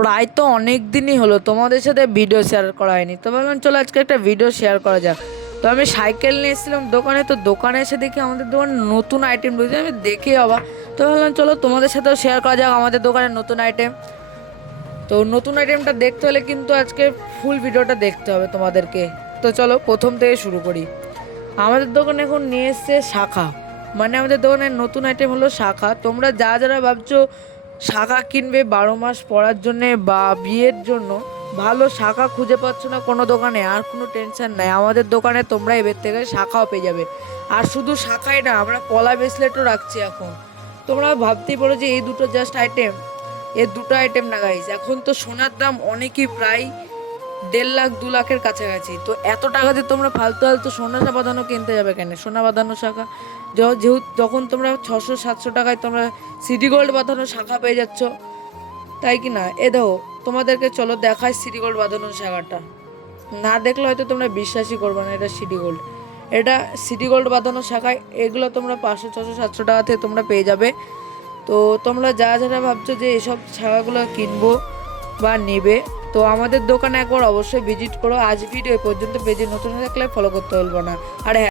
প্রায় তো অনেক দিনই হলো তোমাদের সাথে ভিডিও শেয়ার করা হয়নি, তো ভাবলাম চলো আজকে একটা ভিডিও শেয়ার করা যাক। তো আমি সাইকেল নিয়ে এসেছিলাম দোকানে, তো দোকানে এসে দেখি আমাদের দোকানে নতুন আইটেম রয়েছে, আমি দেখে অবাক। তো ভাবলাম চলো তোমাদের সাথেও শেয়ার করা যাক আমাদের দোকানের নতুন আইটেম। তো নতুন আইটেমটা দেখতে হলে কিন্তু আজকে ফুল ভিডিওটা দেখতে হবে তোমাদেরকে। তো চলো প্রথম থেকে শুরু করি। আমাদের দোকানে এখন নিয়ে এসছে শাখা, মানে আমাদের দোকানের নতুন আইটেম হলো শাখা। তোমরা যারা ভাবছো শাখা কিনবে 12 মাস পরার জন্যে বা বিয়ের জন্য, ভালো শাখা খুঁজে পাচ্ছ না কোনো দোকানে, আর কোনো টেনশন নাই, আমাদের দোকানে তোমরা এবার থেকে শাখাও পেয়ে যাবে। আর শুধু শাখাই না, আমরা পলা ব্রেসলেটও রাখছি এখন। তোমরা ভাবতেই পারো যে এই দুটো জাস্ট আইটেম, এর দুটো আইটেম না গাইস। এখন তো সোনার দাম অনেকই, প্রায় 1.5 লাখ 2 লাখের কাছাকাছি। তো এত টাকা দিয়ে তোমরা ফালতু ফালতু সোনা বাঁধানো কিনতে যাবে কেন? সোনা বাঁধানো শাখা যেহেতু যখন তোমরা 600-700 টাকায় তোমরা সিটি গোল্ড বাঁধানো শাখা পেয়ে যাচ্ছ, তাই কি না? এ দেখো, তোমাদেরকে চলো দেখায় সিটি গোল্ড বাঁধানো শাখাটা। না দেখলে হয়তো তোমরা বিশ্বাসই করবে না এটা সিটি গোল্ড। এটা সিটি গোল্ড বাঁধানো শাখায় এগুলো তোমরা 500-600-700 টাকা থেকে তোমরা পেয়ে যাবে। তো তোমরা যারা ভাবছো যে এসব শাখাগুলো কিনবো বা নেবে, তো আমাদের দোকানে একবার অবশ্যই ভিজিট করো। আজ ভিডিও পর্যন্ত, পেজে নতুন থাকলে ফলো করতে ভুলবো না। আর হ্যাঁ,